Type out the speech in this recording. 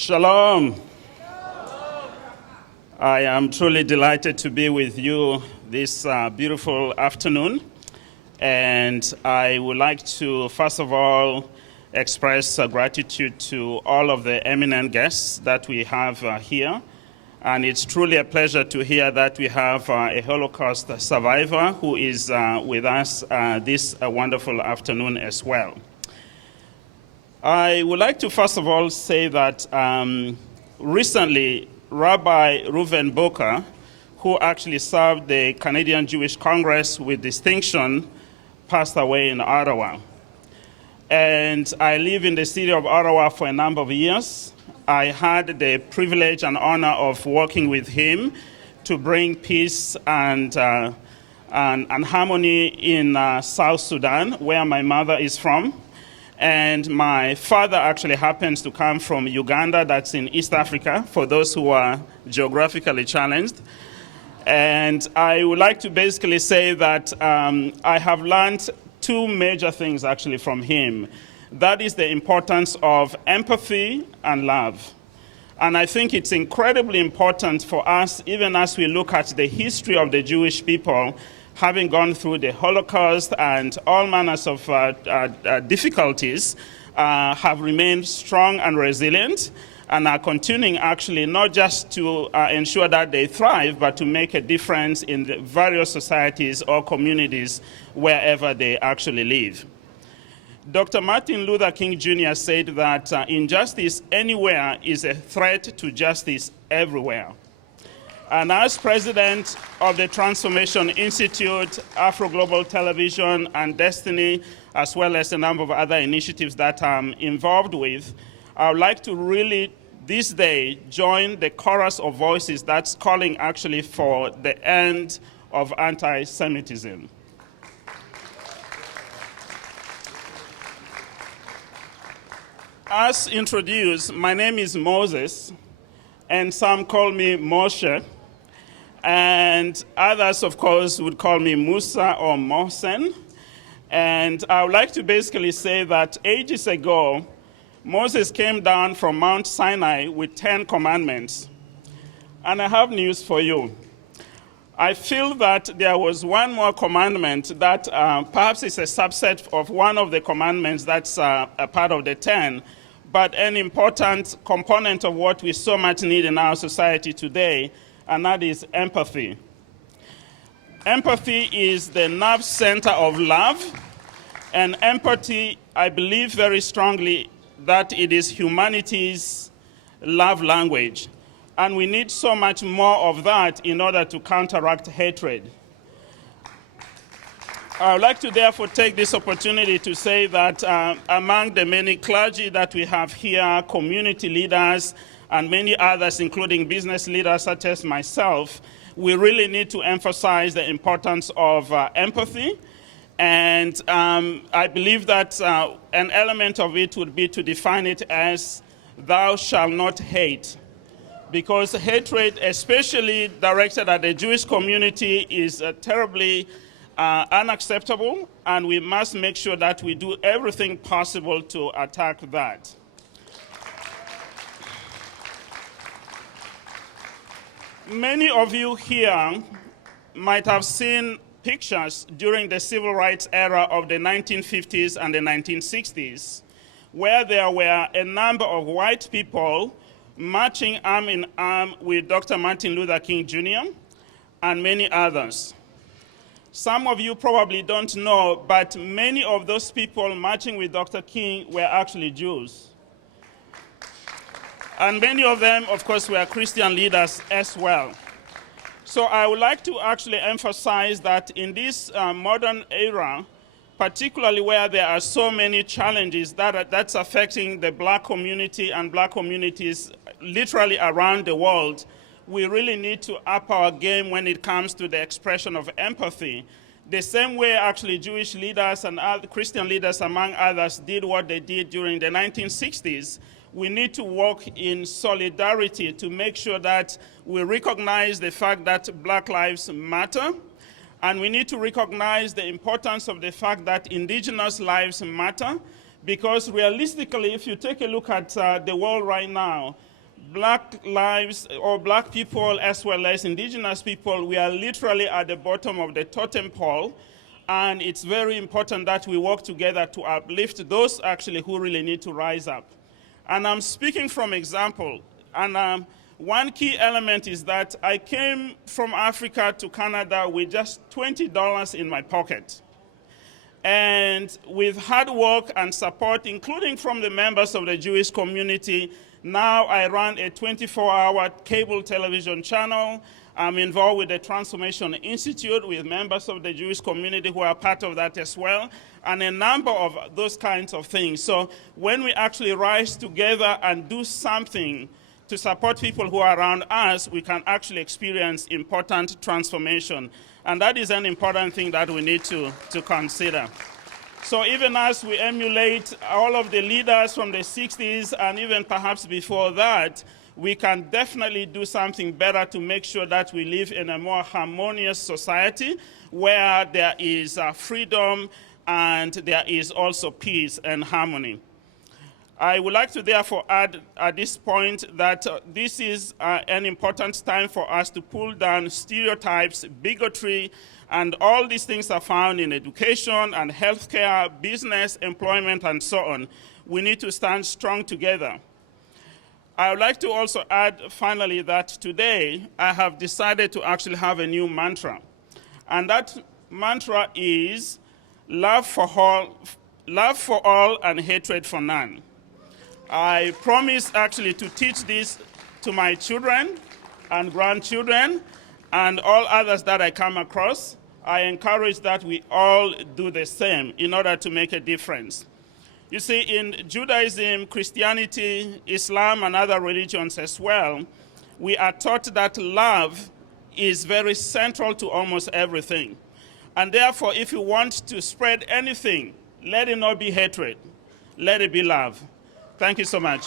Shalom. I am truly delighted to be with you this beautiful afternoon. And I would like to, first of all, express gratitude to all of the eminent guests that we have here. And it's truly a pleasure to hear that we have a Holocaust survivor who is with us this wonderful afternoon as well. I would like to first of all say that recently Rabbi Reuven Boker, who actually served the Canadian Jewish Congress with distinction, passed away in Ottawa. And I live in the city of Ottawa for a number of years. I had the privilege and honor of working with him to bring peace and harmony in South Sudan, where my mother is from. And my father actually happens to come from Uganda, that's in East Africa, for those who are geographically challenged. And I would like to basically say that I have learned two major things actually from him. That is the importance of empathy and love. And I think it's incredibly important for us, even as we look at the history of the Jewish people, having gone through the Holocaust and all manners of difficulties, have remained strong and resilient and are continuing actually not just to ensure that they thrive, but to make a difference in the various societies or communities wherever they actually live. Dr. Martin Luther King Jr. said that injustice anywhere is a threat to justice everywhere. And as president of the Transformation Institute, Afro Global Television, and Destiny, as well as a number of other initiatives that I'm involved with, I would like to really, this day, join the chorus of voices that's calling actually for the end of anti-Semitism. As introduced, my name is Moses, and some call me Moshe. And others, of course, would call me Musa or Mohsen. And I would like to basically say that ages ago, Moses came down from Mount Sinai with 10 commandments. And I have news for you. I feel that there was one more commandment that perhaps is a subset of one of the commandments that's a part of the 10, but an important component of what we so much need in our society today, and that is empathy. Empathy is the nerve center of love, and empathy, I believe very strongly that it is humanity's love language. And we need so much more of that in order to counteract hatred. I would like to therefore take this opportunity to say that among the many clergy that we have here, community leaders, and many others, including business leaders such as myself, we really need to emphasize the importance of empathy. And I believe that an element of it would be to define it as thou shalt not hate. Because hatred, especially directed at the Jewish community, is terribly unacceptable, and we must make sure that we do everything possible to attack that. Many of you here might have seen pictures during the civil rights era of the 1950s and the 1960s, where there were a number of white people marching arm in arm with Dr. Martin Luther King Jr. and many others. Some of you probably don't know, but many of those people marching with Dr. King were actually Jews. And many of them, of course, were Christian leaders as well. So I would like to actually emphasize that in this modern era, particularly where there are so many challenges that's affecting the black community and black communities literally around the world, we really need to up our game when it comes to the expression of empathy. The same way actually Jewish leaders and other Christian leaders, among others, did what they did during the 1960s, we need to work in solidarity to make sure that we recognize the fact that Black lives matter, and we need to recognize the importance of the fact that indigenous lives matter, because realistically, if you take a look at the world right now, black lives or black people as well as indigenous people, we are literally at the bottom of the totem pole. And it's very important that we work together to uplift those actually who really need to rise up. And I'm speaking from example. And one key element is that I came from Africa to Canada with just $20 in my pocket. And with hard work and support, including from the members of the Jewish community, now I run a 24-hour cable television channel. I'm involved with the Transformation Institute with members of the Jewish community who are part of that as well, and a number of those kinds of things. So when we actually rise together and do something to support people who are around us, we can actually experience important transformation. And that is an important thing that we need to consider. So even as we emulate all of the leaders from the 60s and even perhaps before that, we can definitely do something better to make sure that we live in a more harmonious society where there is freedom and there is also peace and harmony. I would like to therefore add at this point that this is an important time for us to pull down stereotypes, bigotry, and all these things are found in education and healthcare, business, employment, and so on. We need to stand strong together. I would like to also add, finally, that today I have decided to actually have a new mantra. And that mantra is love for all and hatred for none. I promise actually to teach this to my children and grandchildren and all others that I come across. I encourage that we all do the same in order to make a difference. You see, in Judaism, Christianity, Islam, and other religions as well, we are taught that love is very central to almost everything. And therefore, if you want to spread anything, let it not be hatred. Let it be love. Thank you so much.